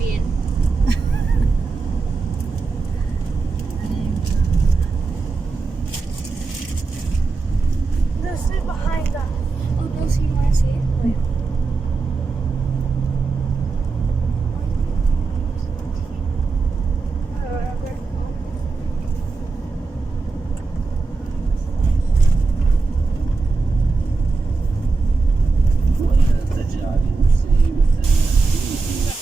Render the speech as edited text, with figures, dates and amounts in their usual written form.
فين؟ The street behind us. Oh, those you want to see? Wait. ولا تجعل مصيبتنا في دينك.